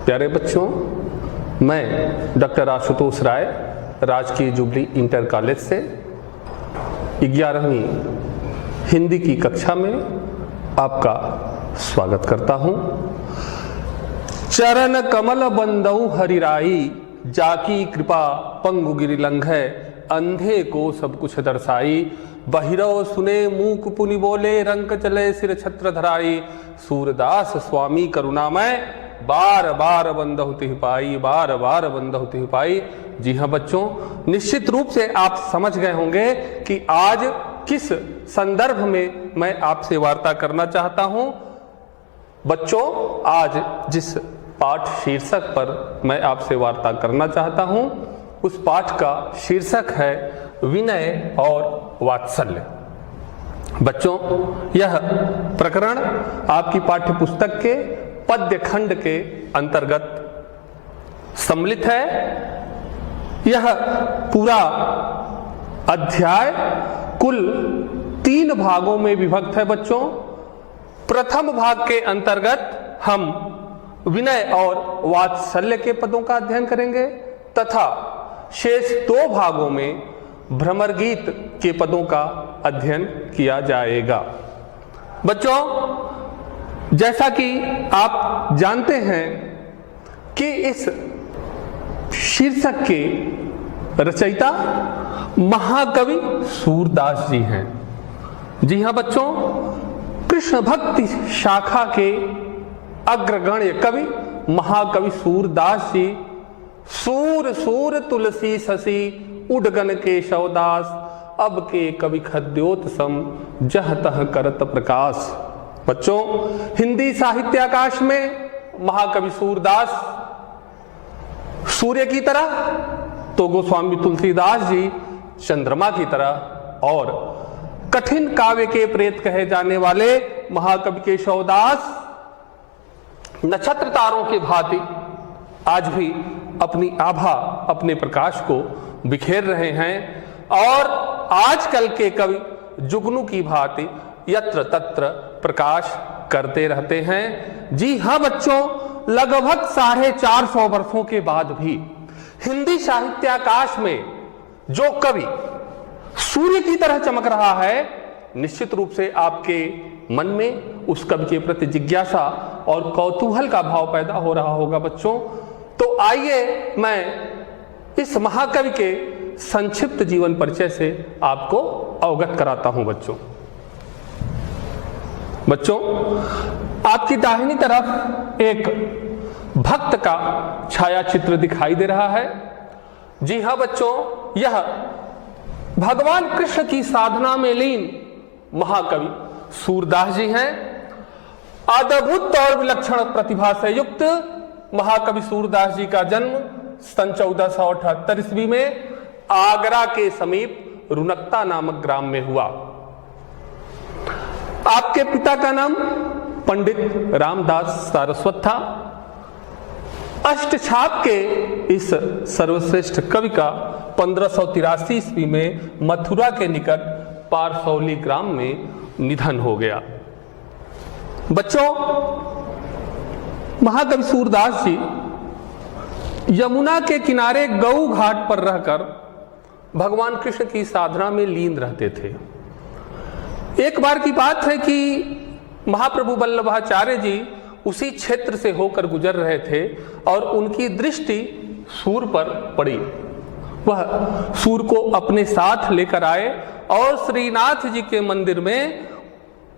प्यारे बच्चों, मैं डॉक्टर आशुतोष राय राजकीय जुबली इंटर कॉलेज से 11वीं हिंदी की कक्षा में आपका स्वागत करता हूं। चरण कमल बंदऊ हरिराई, जाकी कृपा पंगु गिरि लंघै, अंधे को सब कुछ दर्शाई, बहिरव सुने मूक पुनि बोले, रंक चले सिर छत्र धराई, सूरदास स्वामी करुणामय, बार बार बंदहु तिहि पाई, बार बार बंदहु तिहि पाई। जी हाँ बच्चों, निश्चित रूप से आप समझ गए होंगे कि आज किस संदर्भ में मैं आपसे वार्ता करना चाहता हूं। बच्चों, आज जिस पाठ शीर्षक पर मैं आपसे वार्ता करना चाहता हूं, उस पाठ का शीर्षक है विनय और वात्सल्य। बच्चों, यह प्रकरण आपकी पाठ्य पुस्तक के पद्य खंड के अंतर्गत सम्मिलित है। यह पूरा अध्याय कुल 3 भागों में विभक्त है। बच्चों, प्रथम भाग के अंतर्गत हम विनय और वात्सल्य के पदों का अध्ययन करेंगे तथा शेष 2 भागों में भ्रमर गीत के पदों का अध्ययन किया जाएगा। बच्चों, जैसा कि आप जानते हैं कि इस शीर्षक के रचयिता महाकवि सूरदास जी हैं। जी हाँ बच्चों, कृष्ण भक्ति शाखा के अग्रगण्य कवि महाकवि सूरदास जी सूर सूर तुलसी शशि उडगन के शवदास, अब के कवि खद्योत सम जह तह करत प्रकाश। बच्चों, हिंदी साहित्य आकाश में महाकवि सूरदास सूर्य की तरह तो गोस्वामी तुलसीदास जी चंद्रमा की तरह और कठिन काव्य के प्रेत कहे जाने वाले महाकवि केशवदास नक्षत्र तारों के भांति आज भी अपनी आभा, अपने प्रकाश को बिखेर रहे हैं और आजकल के कवि जुगनू की भांति यत्र तत्र प्रकाश करते रहते हैं। जी हाँ बच्चों, लगभग 450 वर्षों के बाद भी हिंदी साहित्याकाश में जो कवि सूर्य की तरह चमक रहा है, निश्चित रूप से आपके मन में उस कवि के प्रति जिज्ञासा और कौतूहल का भाव पैदा हो रहा होगा। बच्चों, तो आइए मैं इस महाकवि के संक्षिप्त जीवन परिचय से आपको अवगत कराता हूं। बच्चों, आपकी दाहिनी तरफ एक भक्त का छाया चित्र दिखाई दे रहा है। जी हाँ बच्चों, यह भगवान कृष्ण की साधना में लीन महाकवि सूरदास जी हैं। अद्भुत और विलक्षण प्रतिभा से युक्त महाकवि सूरदास जी का जन्म सन 1478 ईस्वी में आगरा के समीप रुनकता नामक ग्राम में हुआ। आपके पिता का नाम पंडित रामदास सारस्वत था। अष्टछाप के इस सर्वश्रेष्ठ कवि का 1583 ईस्वी में मथुरा के निकट पारसौली ग्राम में निधन हो गया। बच्चों, महाकवि सूरदास जी यमुना के किनारे गऊ घाट पर रहकर भगवान कृष्ण की साधना में लीन रहते थे। एक बार की बात है कि महाप्रभु वल्लभाचार्य जी उसी क्षेत्र से होकर गुजर रहे थे और उनकी दृष्टि सूर पर पड़ी। वह सूर को अपने साथ लेकर आए और श्रीनाथ जी के मंदिर में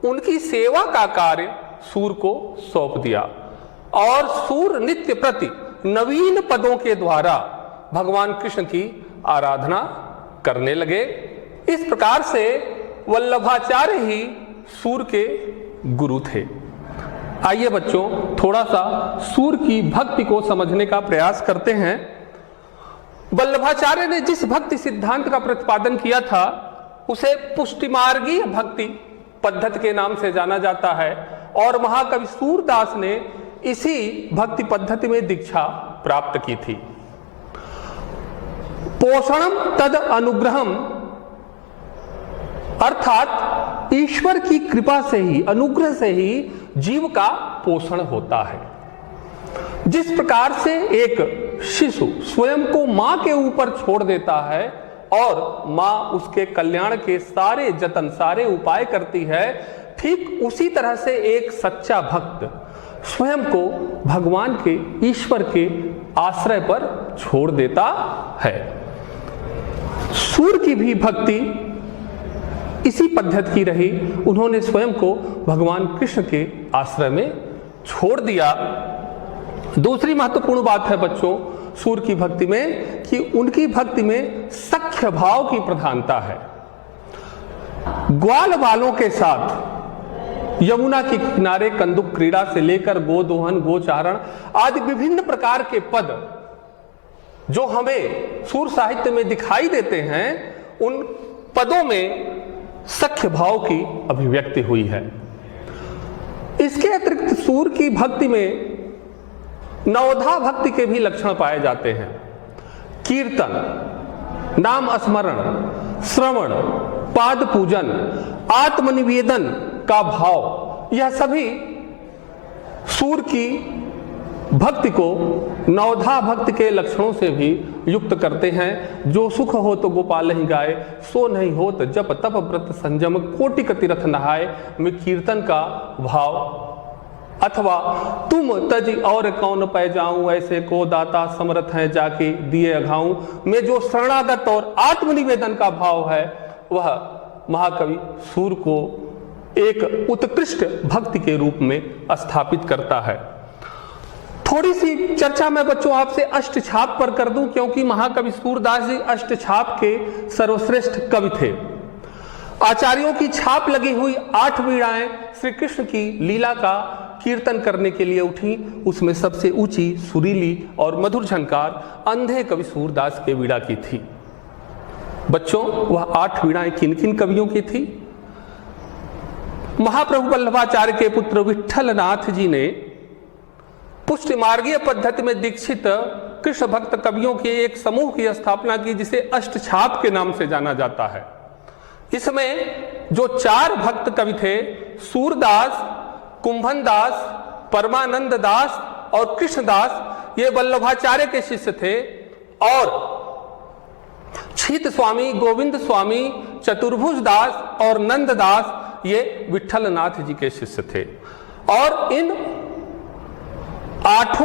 उनकी सेवा का कार्य सूर को सौंप दिया और सूर नित्य प्रति नवीन पदों के द्वारा भगवान कृष्ण की आराधना करने लगे। इस प्रकार से वल्लभाचार्य ही सूर के गुरु थे। आइए बच्चों, थोड़ा सा सूर की भक्ति को समझने का प्रयास करते हैं। वल्लभाचार्य ने जिस भक्ति सिद्धांत का प्रतिपादन किया था उसे पुष्टिमार्गीय भक्ति पद्धति के नाम से जाना जाता है और महाकवि सूरदास ने इसी भक्ति पद्धति में दीक्षा प्राप्त की थी। पोषणम तद अनुग्रहम, अर्थात ईश्वर की कृपा से ही, अनुग्रह से ही जीव का पोषण होता है। जिस प्रकार से एक शिशु स्वयं को मां के ऊपर छोड़ देता है और मां उसके कल्याण के सारे जतन, सारे उपाय करती है, ठीक उसी तरह से एक सच्चा भक्त स्वयं को भगवान के, ईश्वर के आश्रय पर छोड़ देता है। सूर की भी भक्ति इसी पद्धति की रही। उन्होंने स्वयं को भगवान कृष्ण के आश्रय में छोड़ दिया। दूसरी महत्वपूर्ण बात है बच्चों सूर की भक्ति में कि उनकी भक्ति में सख्य भाव की प्रधानता है। ग्वाल वालों के साथ यमुना के किनारे कंदुक क्रीड़ा से लेकर गोदोहन, गोचारण आदि विभिन्न प्रकार के पद जो हमें सूर साहित्य में दिखाई देते हैं, उन पदों में सख्य भाव की अभिव्यक्ति हुई है। इसके अतिरिक्त सूर की भक्ति में नवधा भक्ति के भी लक्षण पाए जाते हैं। कीर्तन, नाम स्मरण, श्रवण, पाद पूजन, आत्मनिवेदन का भाव, यह सभी सूर की भक्ति को नवधा भक्ति के लक्षणों से भी युक्त करते हैं। जो सुख हो तो गोपाल ही गाए, सो नहीं हो तो जप तप व्रत संयम, कोटि तीरथ नहाए में कीर्तन का भाव, अथवा तुम तज और कौन पै जाऊं, ऐसे को दाता समर्थ है जाके दिए अघाऊं में जो शरणागत और आत्मनिवेदन का भाव है, वह महाकवि सूर को एक उत्कृष्ट भक्ति के रूप में स्थापित करता है। थोड़ी सी चर्चा मैं बच्चों आपसे अष्टछाप पर कर दूं, क्योंकि महाकवि सूरदास जी अष्टछाप के सर्वश्रेष्ठ कवि थे। आचार्यों की छाप लगी हुई 8 वीणाएं श्री कृष्ण की लीला का कीर्तन करने के लिए उठी। उसमें सबसे ऊंची, सुरीली और मधुर झनकार अंधे कवि सूरदास के वीणा की थी। बच्चों वह 8 वीणाएं किन किन कवियों की थी? महाप्रभु वल्लभाचार्य के पुत्र विट्ठल नाथ जी ने पुष्टि मार्गीय पद्धति में दीक्षित कृष्ण भक्त कवियों के एक समूह की स्थापना की, जिसे अष्टछाप के नाम से जाना जाता है। इसमें जो 4 भक्त कवि थे, सूरदास, कुंभन दास, परमानंद दास और कृष्णदास, ये वल्लभाचार्य के शिष्य थे। और छीत स्वामी, गोविंद स्वामी, चतुर्भुज दास और नंद दास, ये विट्ठल नाथ जी के शिष्य थे। और इन 8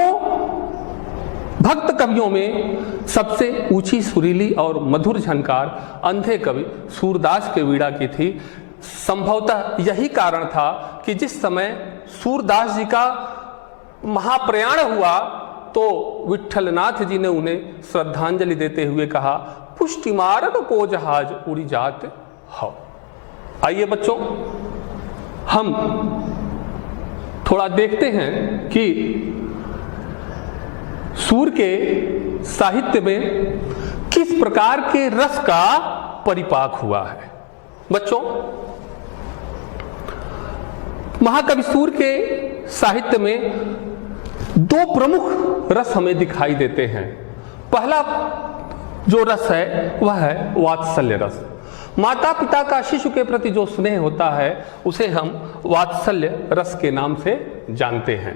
भक्त कवियों में सबसे ऊंची, सुरीली और मधुर झनकार अंधे कवि सूरदास के वीणा की थी। संभवतः यही कारण था कि जिस समय सूरदास जी का महाप्रयाण हुआ तो विट्ठलनाथ जी ने उन्हें श्रद्धांजलि देते हुए कहा, पुष्टि मार्ग को जहाज उड़ी जात हो। आइए बच्चों हम थोड़ा देखते हैं कि सूर के साहित्य में किस प्रकार के रस का परिपाक हुआ है। बच्चों महाकवि सूर के साहित्य में 2 प्रमुख रस हमें दिखाई देते हैं। पहला जो रस है वह है वात्सल्य रस। माता पिता का शिशु के प्रति जो स्नेह होता है उसे हम वात्सल्य रस के नाम से जानते हैं।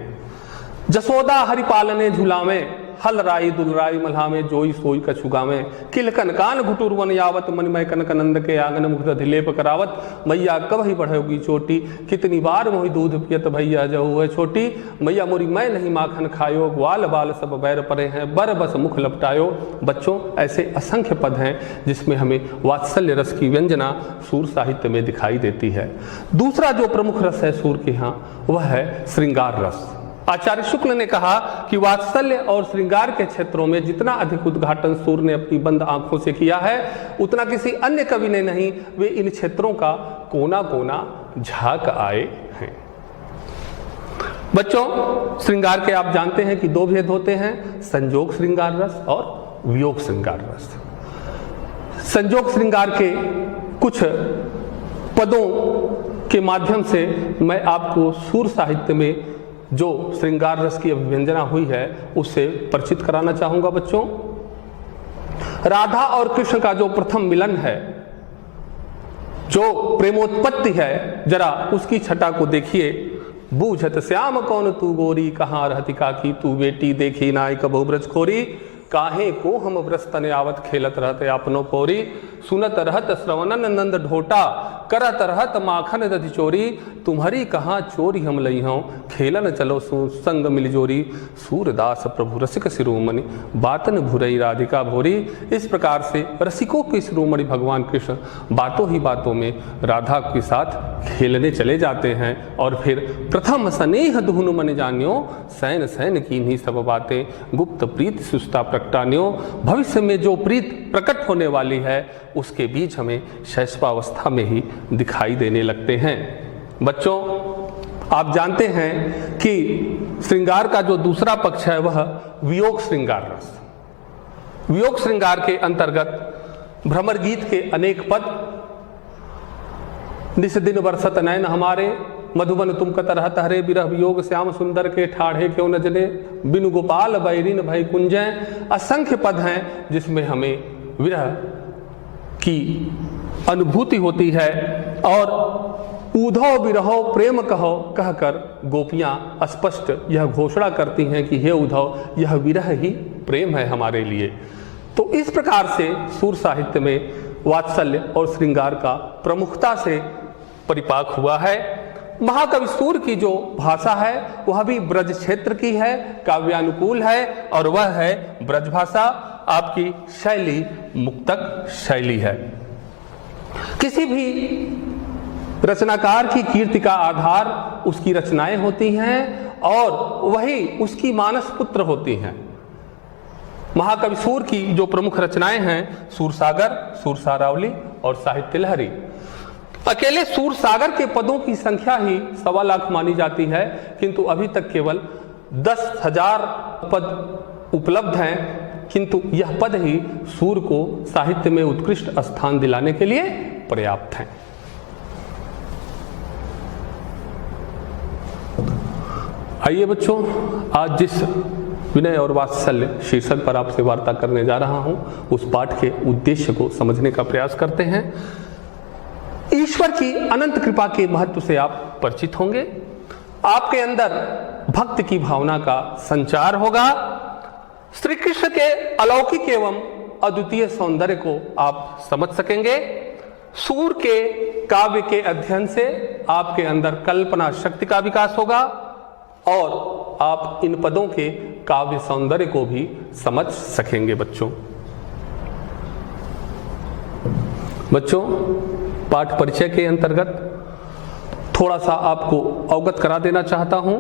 जसोदा हरि पालने झुलावे, हल राई दुलराई मल्हामे, जोई सोई कछुगावे, किलकन कान घुटुर वन यावत, मणिमय कनक नंद के आंगन मुग्ध धिलेप करावत, मैया कब ही बढ़ेगी चोटी, कितनी बार मोहि दूध पियत भैया जहु है छोटी, मैया मोरी मैं नहीं माखन खायो, ग्वाल बाल सब बैर परे हैं, बर बस मुख लपटायो। बच्चों ऐसे असंख्य पद हैं जिसमें हमें वात्सल्य रस की व्यंजना सूर साहित्य में दिखाई देती है। दूसरा जो प्रमुख रस है सूर के यहाँ वह है श्रृंगार रस। आचार्य शुक्ल ने कहा कि वात्सल्य और श्रृंगार के क्षेत्रों में जितना अधिक उद्घाटन सूर ने अपनी बंद आंखों से किया है उतना किसी अन्य कवि ने नहीं। वे इन क्षेत्रों का कोना कोना झांक आए हैं। बच्चों श्रृंगार के आप जानते हैं कि 2 भेद होते हैं, संजोग श्रृंगार रस और वियोग श्रृंगार रस। संजोग श्रृंगार के कुछ पदों के माध्यम से मैं आपको सूर साहित्य में जो श्रृंगार रस की अभिव्यंजना हुई है उससे परिचित कराना चाहूंगा। बच्चों राधा और कृष्ण का जो प्रथम मिलन है, जो प्रेमोत्पत्ति है, जरा उसकी छटा को देखिए। बूझत श्याम कौन तू गोरी, कहाँ रहती काकी तू बेटी, देखी नाय कबहु ब्रज खोरी, काहे को हम व्रस्तन आवत, खेलत रहते अपनो पोरी, सुनत रहत श्रवणन नंद ढोटा, करत रहत माखन दधि चोरी, तुम्हारी कहाँ चोरी हम लई हों, खेलन चलो संग मिलजोरी, सूरदास प्रभु रसिक शिरोमणि, बातन भुरई राधिका भोरी। इस प्रकार से रसिकों के शिरोमणि भगवान कृष्ण बातों ही बातों में राधा के साथ खेलने चले जाते हैं। और फिर प्रथम स्नेह धुन मन जान्यो, सैन सैन कीन्ही सब बातें, गुप्त प्रीत सुस्ता प्रकटान्यो। भविष्य में जो प्रीत प्रकट होने वाली है उसके बीच हमें शैशवावस्था में ही दिखाई देने लगते हैं। बच्चों, आप जानते हैं कि श्रृंगार का जो दूसरा पक्ष है वह वियोग श्रृंगार रस। वियोग श्रृंगार के अंतर्गत भ्रमर गीत के अनेक पद, निस दिन बरसत नैन हमारे, मधुबन तुम कत रहत हरे, बिरह वियोग श्याम सुंदर के ठाढ़े क्यों न जने, बिनु गोपाल बैरिन भय कुंजय। असंख्य पद हैं जिसमें हमें विरह की अनुभूति होती है और ऊधो विरहो प्रेम कहो कहकर गोपियां स्पष्ट यह घोषणा करती हैं कि हे उद्धव, यह विरह ही प्रेम है हमारे लिए। तो इस प्रकार से सूर साहित्य में वात्सल्य और श्रृंगार का प्रमुखता से परिपाक हुआ है। महाकवि सूर की जो भाषा है वह भी ब्रज क्षेत्र की है, काव्यानुकूल है और वह है ब्रज भाषा। आपकी शैली मुक्तक शैली है। किसी भी रचनाकार की कीर्ति का आधार उसकी रचनाएं होती हैं और वही उसकी मानस पुत्र होती हैं। महाकवि सूर की जो प्रमुख रचनाएं हैं, सूरसागर, सूरसारावली और साहित्य लहरी। अकेले सूरसागर के पदों की संख्या ही 1.25 लाख मानी जाती है, किंतु अभी तक केवल 10,000 पद उपलब्ध हैं। किंतु यह पद ही सूर को साहित्य में उत्कृष्ट स्थान दिलाने के लिए पर्याप्त हैं। आइए बच्चों, आज जिस विनय और वात्सल्य शीर्षक पर आपसे वार्ता करने जा रहा हूं, उस पाठ के उद्देश्य को समझने का प्रयास करते हैं। ईश्वर की अनंत कृपा के महत्व से आप परिचित होंगे। आपके अंदर भक्त की भावना का संचार होगा। श्री कृष्ण के अलौकिक एवं अद्वितीय सौंदर्य को आप समझ सकेंगे। सूर के काव्य के अध्ययन से आपके अंदर कल्पना शक्ति का विकास होगा और आप इन पदों के काव्य सौंदर्य को भी समझ सकेंगे। बच्चों, पाठ परिचय के अंतर्गत थोड़ा सा आपको अवगत करा देना चाहता हूं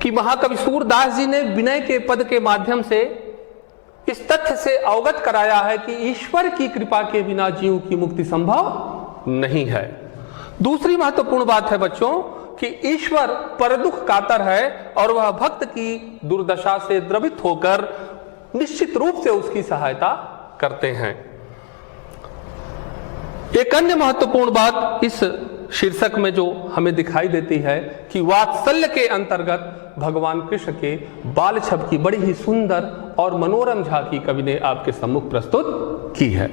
कि महाकवि सूरदास जी ने विनय के पद के माध्यम से इस तथ्य से अवगत कराया है कि ईश्वर की कृपा के बिना जीव की मुक्ति संभव नहीं है। दूसरी महत्वपूर्ण बात है बच्चों कि ईश्वर परदुख कातर है और वह भक्त की दुर्दशा से द्रवित होकर निश्चित रूप से उसकी सहायता करते हैं। एक अन्य महत्वपूर्ण बात इस शीर्षक में जो हमें दिखाई देती है कि वात्सल्य के अंतर्गत भगवान कृष्ण के बाल छब की बड़ी ही सुंदर और मनोरम झांकी कवि ने आपके सम्मुख प्रस्तुत की है।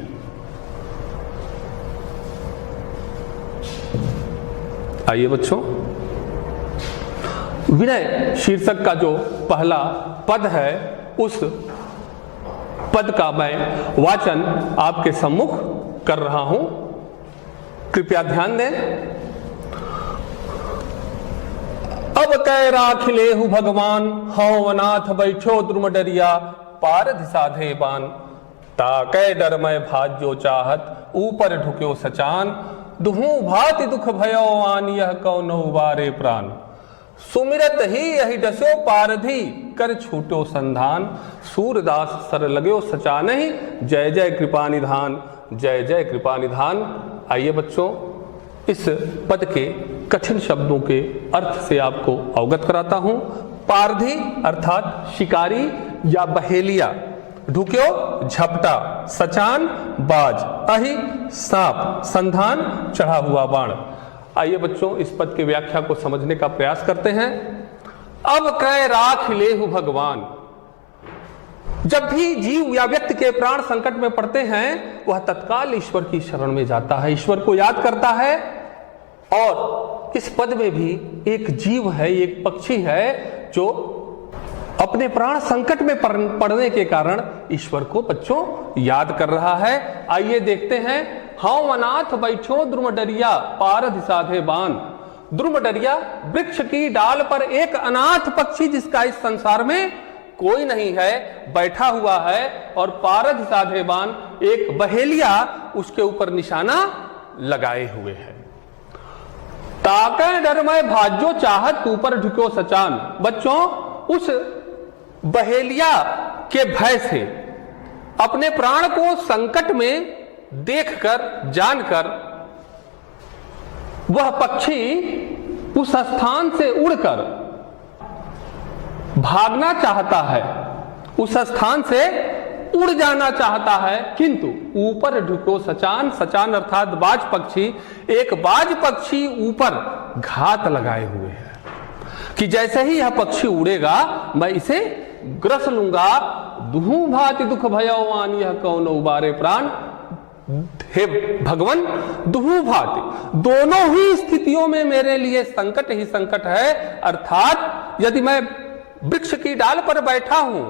आइए बच्चों, विनय शीर्षक का जो पहला पद है उस पद का मैं वाचन आपके सम्मुख कर रहा हूं। कृपया ध्यान दें। अब कै राख लेहु भगवान, हौ अनाथ बैठो द्रुम डरिया, पारध साधे बान, ताकै डर मैं भाज जो चाहत, ऊपर ढुक्यो सचान, दुहू भाति दुख भयो आन, यह कौनो उबारे प्राण, सुमिरत ही यही डसो पारधी, कर छूटो संधान, सूरदास सर लगयो सचा नहीं, जय जय कृपा निधान, जय जय कृपा निधान। आइए बच्चों, इस पद के कठिन शब्दों के अर्थ से आपको अवगत कराता हूं। पारधी अर्थात शिकारी या बहेलिया, ढुक्यो झपटा, सचान बाज, अहि सांप, संधान चढ़ा हुआ बाण। आइए बच्चों, इस पद की व्याख्या को समझने का प्रयास करते हैं। अब कै राख लेहु भगवान, जब भी जीव या व्यक्ति के प्राण संकट में पड़ते हैं वह तत्काल ईश्वर की शरण में जाता है, ईश्वर को याद करता है और इस पद में भी एक जीव है, एक पक्षी है जो अपने प्राण संकट में पड़ने के कारण ईश्वर को बच्चों याद कर रहा है। आइए देखते हैं। हाँ अनाथ बैठो द्रुमडरिया पारध साधे बान। द्रुमडरिया वृक्ष की डाल पर एक अनाथ पक्षी जिसका इस संसार में कोई नहीं है बैठा हुआ है और पारध साधे बान एक बहेलिया उसके ऊपर निशाना लगाए हुए है। ताके डर में भाजो चाहत ऊपर ढुको सचान। बच्चों उस बहेलिया के भय से अपने प्राण को संकट में देखकर जानकर वह पक्षी उस स्थान से उड़कर भागना चाहता है, उस स्थान से उड़ जाना चाहता है, किंतु ऊपर ढुको सचान। सचान अर्थात बाज पक्षी, एक बाज पक्षी ऊपर घात लगाए हुए है कि जैसे ही यह पक्षी उड़ेगा मैं इसे ग्रस लूंगा। दुहू भाति दुख भयवान यह कौन उबारे प्राण। हे भगवान, दुहू भाति दोनों ही स्थितियों में मेरे लिए संकट ही संकट है। अर्थात यदि मैं वृक्ष की डाल पर बैठा हूं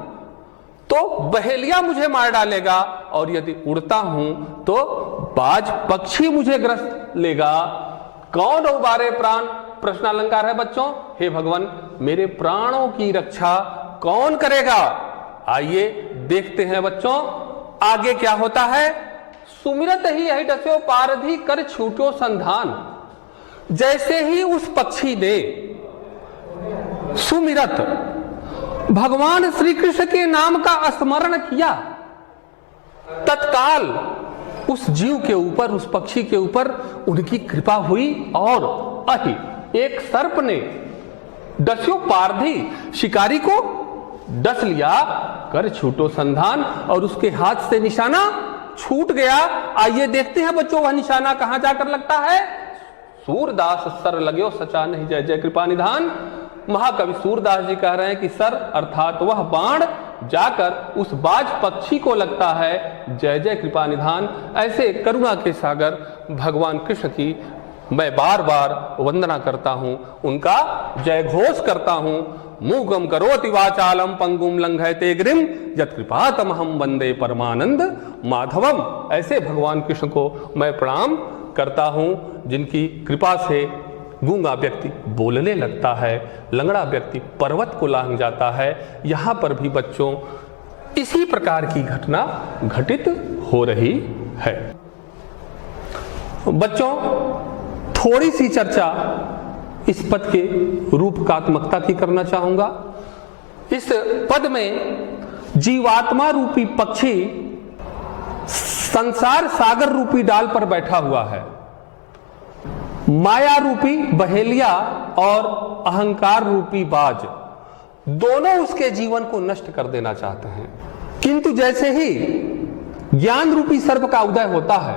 तो बहेलिया मुझे मार डालेगा और यदि उड़ता हूं तो बाज पक्षी मुझे ग्रस्त लेगा। कौन उबारे प्राण, प्रश्नालंकार है बच्चों। हे भगवान, मेरे प्राणों की रक्षा कौन करेगा। आइए देखते हैं बच्चों आगे क्या होता है। सुमिरत ही यही डस्यो पारधी कर छूटो संधान। जैसे ही उस पक्षी ने सुमिरत भगवान श्री कृष्ण के नाम का स्मरण किया, तत्काल उस जीव के ऊपर, उस पक्षी के ऊपर उनकी कृपा हुई और अहि एक सर्प ने डस्यो पारधी शिकारी को डस लिया। कर छूटो संधान और उसके हाथ से निशाना छूट गया। आइए देखते हैं बच्चों वह निशाना कहां जाकर लगता है। सूरदास सर लग्यो सचा नहीं जय जय कृपा निधान। महाकवि सूरदास जी कह रहे हैं कि सर अर्थात वह बाण जाकर उस बाज पक्षी को लगता है। जय जय कृपा निधान। ऐसे करुणा के सागर भगवान कृष्ण की मैं बार बार वंदना करता हूं, उनका जय घोष करता हूं। मूगम करोति वाचालम पंगुम लंघयते गिरिम यत् कृपातमहं वंदे परमानंद माधवम। ऐसे भगवान कृष्ण को मैं प्रणाम करता हूं जिनकी कृपा से गूंगा व्यक्ति बोलने लगता है, लंगड़ा व्यक्ति पर्वत को लांघ जाता है। यहां पर भी बच्चों इसी प्रकार की घटना घटित हो रही है। बच्चों थोड़ी सी चर्चा इस पद के रूपकात्मकता की करना चाहूंगा। इस पद में जीवात्मा रूपी पक्षी संसार सागर रूपी डाल पर बैठा हुआ है। माया रूपी बहेलिया और अहंकार रूपी बाज दोनों उसके जीवन को नष्ट कर देना चाहते हैं, किंतु जैसे ही ज्ञान रूपी सर्प का उदय होता है,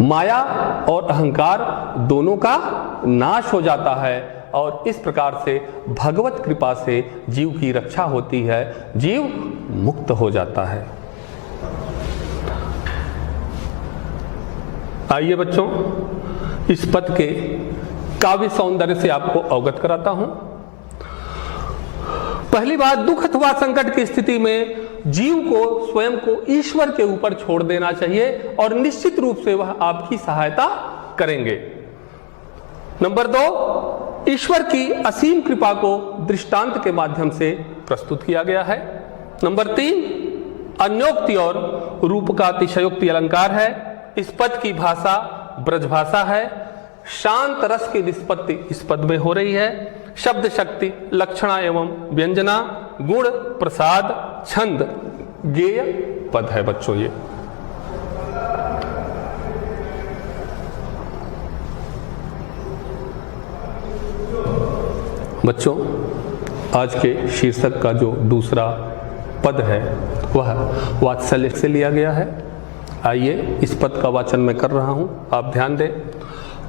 माया और अहंकार दोनों का नाश हो जाता है और इस प्रकार से भगवत कृपा से जीव की रक्षा होती है, जीव मुक्त हो जाता है। आइए बच्चों इस पद के काव्य सौंदर्य से आपको अवगत कराता हूं। पहली बात, दुख अथवा संकट की स्थिति में जीव को स्वयं को ईश्वर के ऊपर छोड़ देना चाहिए और निश्चित रूप से वह आपकी सहायता करेंगे। नंबर 2, ईश्वर की असीम कृपा को दृष्टांत के माध्यम से प्रस्तुत किया गया है। नंबर 3, अन्योक्ति और रूप का अतिशयोक्ति अलंकार है। इस पद की भाषा ब्रज भाषा है। शांत रस की निष्पत्ति इस पद में हो रही है। शब्द शक्ति, लक्षणा एवं व्यंजना, गुण, प्रसाद, छंद, गेय पद है बच्चों ये। बच्चों आज के शीर्षक का जो दूसरा पद है वह वात्सल्य से लिया गया है। आइए इस पद का वाचन मैं कर रहा हूं, आप ध्यान दें।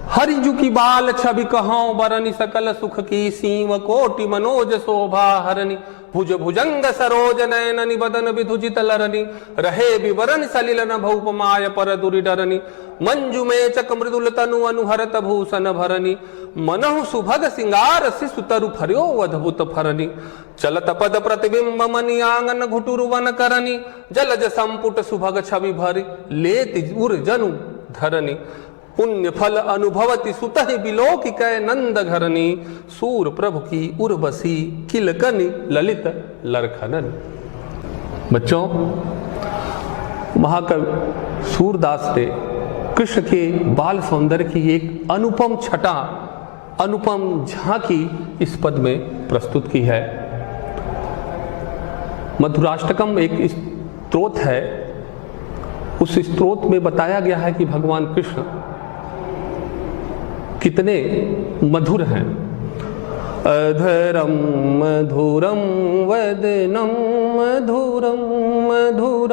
हरिजु की बाल छवि कहो बरनी सकल सुख की सीम कोटि मनोज शोभा हरनी भुज भुजंग सरोज नयन निबदन विधुजित लरनी रहे विवरण सलिल नभ उपमाय पर दुरि डरनी मंजु में चक मृदुल तनु अनुहरत भूषण भरनी मनहु सुभग सिंगार शिशु तरु फर्यो अद्भुत फरनी चलत पद प्रतिबिंब मनि आंगन घुटुर वन करनी जलज संपुट सुभग छवि भरि लेति उर जनु धरनी पुण्य फल अनुभवति सुतहि बिलोकि कै नंद घरनी सूर प्रभु की उर्वशी किलकनि ललित लरखनन। बच्चों, महाकवि सूरदास ने कृष्ण के बाल सौंदर्य की एक अनुपम छटा, अनुपम झांकी इस पद में प्रस्तुत की है। मधुराष्टकम एक स्तोत्र है, उस स्तोत्र में बताया गया है कि भगवान कृष्ण कितने मधुर हैं। अधरम मधुरम वदनम मधुरम मधुराधिपतिरखिलम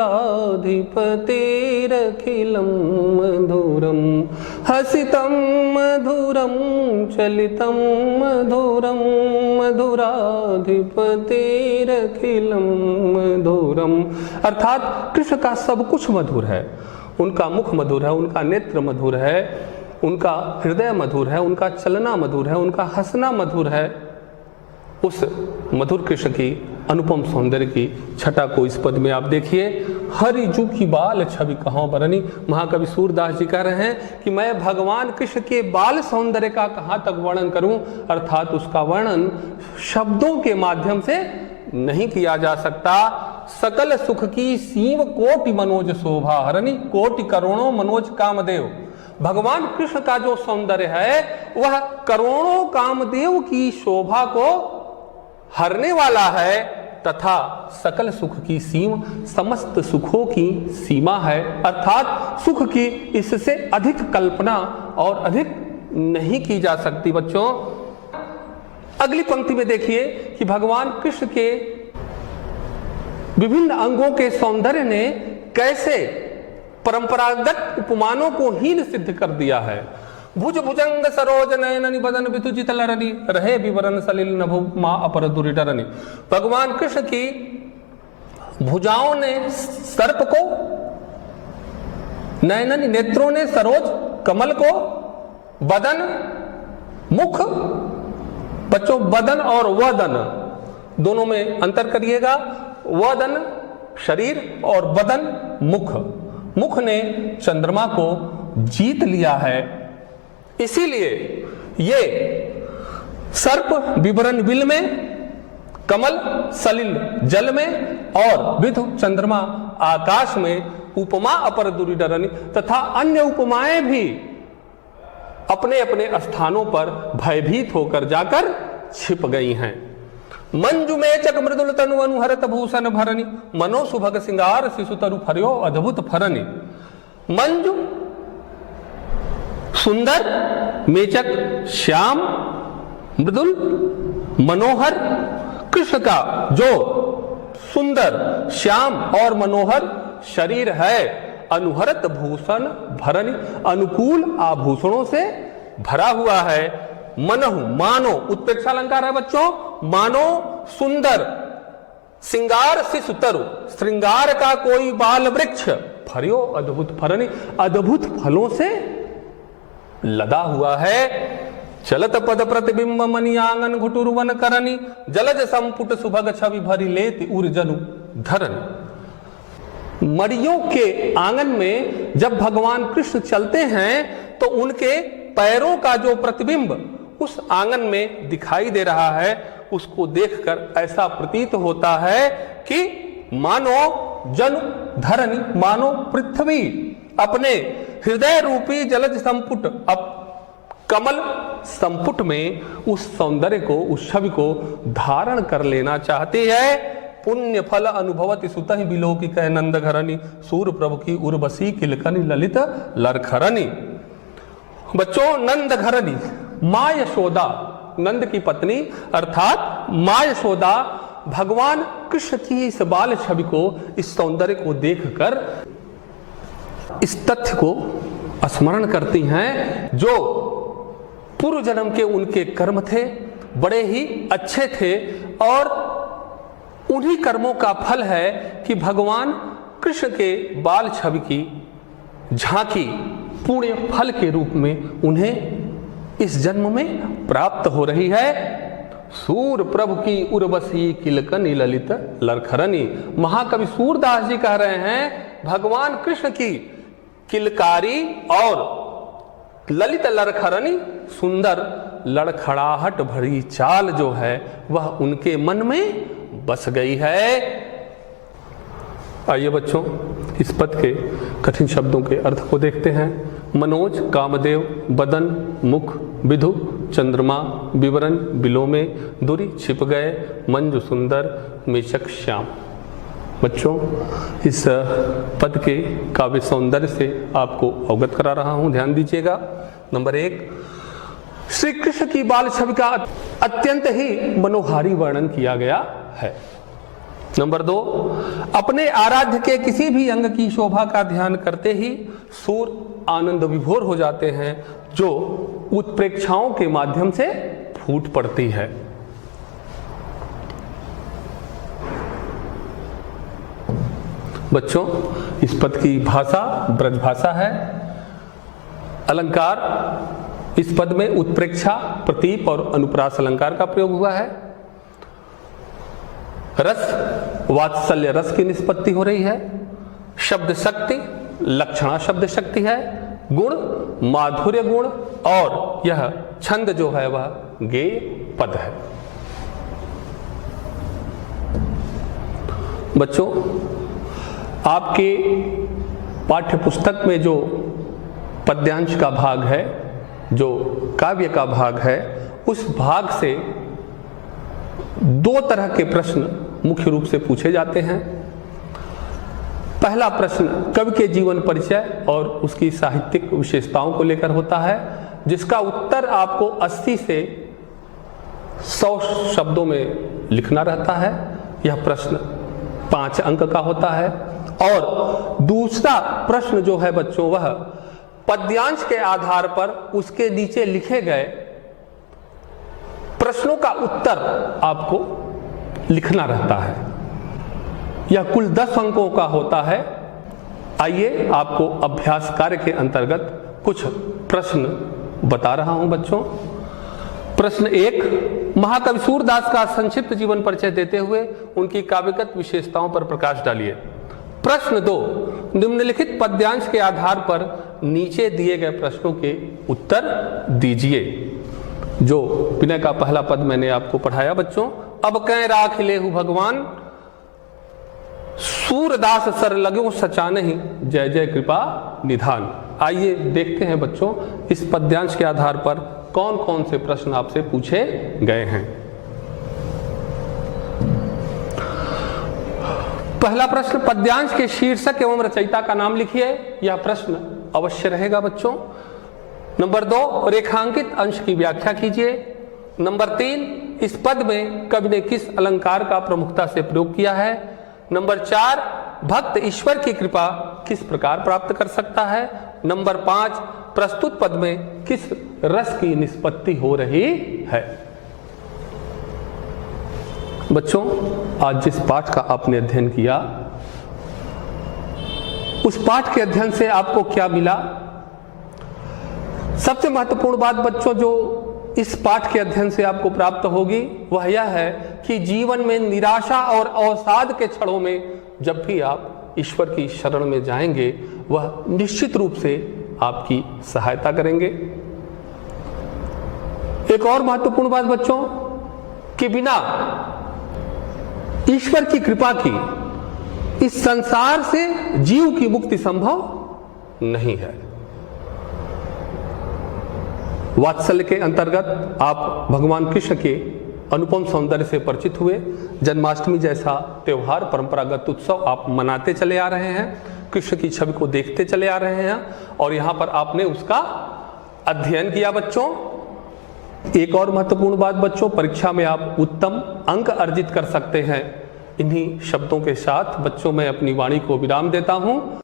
मधुरम हसितम मधुरम चलितम मधुरम मधुराधिपतिरखिलम मधुरम। अर्थात कृष्ण का सब कुछ मधुर है। उनका मुख मधुर है, उनका नेत्र मधुर है, उनका हृदय मधुर है, उनका चलना मधुर है, उनका हंसना मधुर है। उस मधुर कृष्ण की अनुपम सौंदर्य की छटा को इस पद में आप देखिए। हरि जू की बाल छवि कहाँ बरनी। महाकवि सूरदास जी कह रहे हैं कि मैं भगवान कृष्ण के बाल सौंदर्य का कहाँ तक वर्णन करूं, अर्थात उसका वर्णन शब्दों के माध्यम से नहीं किया जा सकता। सकल सुख की सीव कोटि मनोज शोभा हरणी, कोटि करोड़ों मनोज कामदेव। भगवान कृष्ण का जो सौंदर्य है वह करोड़ों कामदेव की शोभा को हरने वाला है तथा सकल सुख की सीमा, समस्त सुखों की सीमा है। अर्थात सुख की इससे अधिक कल्पना और अधिक नहीं की जा सकती। बच्चों, अगली पंक्ति में देखिए कि भगवान कृष्ण के विभिन्न अंगों के सौंदर्य ने कैसे परंपरागत उपमानों को हीन सिद्ध कर दिया है। भुज भुजंग सरोज नयन निबदन विधुजित लरनी रहे विवरण सलिल नभु मां अपर दुरि डरनी। भगवान कृष्ण की भुजाओं ने सर्प को, नयन नेत्रों ने सरोज कमल को, बदन मुख। बच्चों, बदन और वदन दोनों में अंतर करिएगा। वदन शरीर और बदन मुख। मुख ने चंद्रमा को जीत लिया है, इसीलिए ये सर्प विवरण बिल में, कमल सलिल जल में और विधु चंद्रमा आकाश में, उपमा अपर दुरि डरनी तथा अन्य उपमाएं भी अपने अपने स्थानों पर भयभीत होकर जाकर छिप गई हैं। मंजु में चक मृदुल तनु अनुहरत भूषण भरनी मनो सुभग सिंगार शिशु तरु फर्यो अद्भुत फरनी। मंजु सुंदर, मेचक श्याम, मृदुल, मनोहर। कृष्ण का जो सुंदर, श्याम और मनोहर शरीर है, अनुहरत भूषण भरनी, अनुकूल आभूषणों से भरा हुआ है। मनहु मानो, उत्प्रेक्षा अलंकार है बच्चों, मानो सुंदर, सिंगार शिशु तरु, श्रृंगार का कोई बाल वृक्ष, फर्यो अद्भुत फरनी, अद्भुत फलों से लदा हुआ है। चलत पद प्रतिबिंब मनि आंगन घुटुर वन करनी जलज संपुट सुभग छवि भरी लेति उर जनु धरनी। मड़ियों के आंगन में जब भगवान कृष्ण चलते हैं तो उनके पैरों का जो प्रतिबिंब उस आंगन में दिखाई दे रहा है, उसको देखकर ऐसा प्रतीत होता है कि मानो जन धरनी, मानो पृथ्वी अपने हृदय रूपी जलज संपुट, अब कमल संपुट में उस सौंदर्य को, उस छवि को धारण कर लेना चाहती है। पुण्य फल अनुभवति सुतहि बिलोकि कह नंद घरनी, सूर प्रभु की उर्वशी किलकनि ललित लरखरनी। बच्चों, नंद घरनी मां यशोदा, नंद की पत्नी अर्थात मां यशोदा भगवान कृष्ण की इस बाल छवि को, इस सौंदर्य को देखकर इस तथ्य को स्मरण करती हैं जो पूर्व जन्म के उनके कर्म थे, बड़े ही अच्छे थे और उन्हीं कर्मों का फल है कि भगवान कृष्ण के बाल छवि की झांकी पुण्य फल के रूप में उन्हें इस जन्म में प्राप्त हो रही है। सूर प्रभु की उर्वशी किलकनी ललित लरखरनी। महाकवि सूरदास जी कह रहे हैं भगवान कृष्ण की किलकारी और ललित लरखरनी सुंदर लड़खड़ाहट भरी चाल जो है वह उनके मन में बस गई है। आइए बच्चों, इस पद के कठिन शब्दों के अर्थ को देखते हैं। मनोज, कामदेव, बदन, मुख, विधु, चंद्रमा, विवरण, बिलोमे, दूरी, छिप गए, मंजु सुंदर, मेचक श्याम। बच्चों, इस पद के काव्य सौंदर्य से आपको अवगत करा रहा हूं, ध्यान दीजिएगा। नंबर 1, श्री कृष्ण की बाल छवि का अत्यंत ही मनोहारी वर्णन किया गया है। नंबर 2, अपने आराध्य के किसी भी अंग की शोभा का ध्यान करते ही सूर आनंद विभोर हो जाते हैं, जो उत्प्रेक्षाओं के माध्यम से फूट पड़ती है। बच्चों, इस पद की भाषा ब्रज भाषा है। अलंकार, इस पद में उत्प्रेक्षा, प्रतीप और अनुप्रास अलंकार का प्रयोग हुआ है। रस, वात्सल्य रस की निष्पत्ति हो रही है। शब्द शक्ति, लक्षणा शब्द शक्ति है। गुण, माधुर्य गुण, और यह छंद जो है वह गेय पद है। बच्चों, आपके पाठ्य पुस्तक में जो पद्यांश का भाग है, जो काव्य का भाग है, उस भाग से 2 तरह के प्रश्न मुख्य रूप से पूछे जाते हैं। पहला प्रश्न कवि के जीवन परिचय और उसकी साहित्यिक विशेषताओं को लेकर होता है, जिसका उत्तर आपको 80 से 100 शब्दों में लिखना रहता है। यह प्रश्न 5 अंक का होता है। और दूसरा प्रश्न जो है बच्चों, वह पद्यांश के आधार पर उसके नीचे लिखे गए प्रश्नों का उत्तर आपको लिखना रहता है। यह कुल 10 अंकों का होता है। आइए आपको अभ्यास कार्य के अंतर्गत कुछ प्रश्न बता रहा हूं बच्चों। प्रश्न 1, महाकवि सूरदास का संक्षिप्त जीवन परिचय देते हुए उनकी काव्यगत विशेषताओं पर प्रकाश डालिए। प्रश्न 2, निम्नलिखित पद्यांश के आधार पर नीचे दिए गए प्रश्नों के उत्तर दीजिए। जो विनय का पहला पद मैंने आपको पढ़ाया बच्चों। अब कह राख लेहु भगवान, सूरदास सर लगो सचा नहीं, जय जय कृपा निधान। आइए देखते हैं बच्चों, इस पद्यांश के आधार पर कौन कौन से प्रश्न आपसे पूछे गए हैं। पहला प्रश्न, पद्यांश के शीर्षक एवं रचयिता का नाम लिखिए। यह प्रश्न अवश्य रहेगा बच्चों। नंबर 2, रेखांकित अंश की व्याख्या कीजिए। नंबर 3, इस पद में कवि ने किस अलंकार का प्रमुखता से प्रयोग किया है। नंबर 4, भक्त ईश्वर की कृपा किस प्रकार प्राप्त कर सकता है। नंबर 5, प्रस्तुत पद में किस रस की निष्पत्ति हो रही है। बच्चों, आज जिस पाठ का आपने अध्ययन किया, उस पाठ के अध्ययन से आपको क्या मिला। सबसे महत्वपूर्ण बात बच्चों जो इस पाठ के अध्ययन से आपको प्राप्त होगी वह यह है कि जीवन में निराशा और अवसाद के क्षणों में जब भी आप ईश्वर की शरण में जाएंगे, वह निश्चित रूप से आपकी सहायता करेंगे। एक और महत्वपूर्ण बात बच्चों कि बिना ईश्वर की कृपा की इस संसार से जीव की मुक्ति संभव नहीं है। वात्सल्य के अंतर्गत आप भगवान कृष्ण के अनुपम सौंदर्य से परिचित हुए। जन्माष्टमी जैसा त्योहार, परंपरागत उत्सव आप मनाते चले आ रहे हैं, कृष्ण की छवि को देखते चले आ रहे हैं और यहाँ पर आपने उसका अध्ययन किया बच्चों। एक और महत्वपूर्ण बात बच्चों, परीक्षा में आप उत्तम अंक अर्जित कर सकते हैं। इन्हीं शब्दों के साथ बच्चों मैं अपनी वाणी को विराम देता हूँ।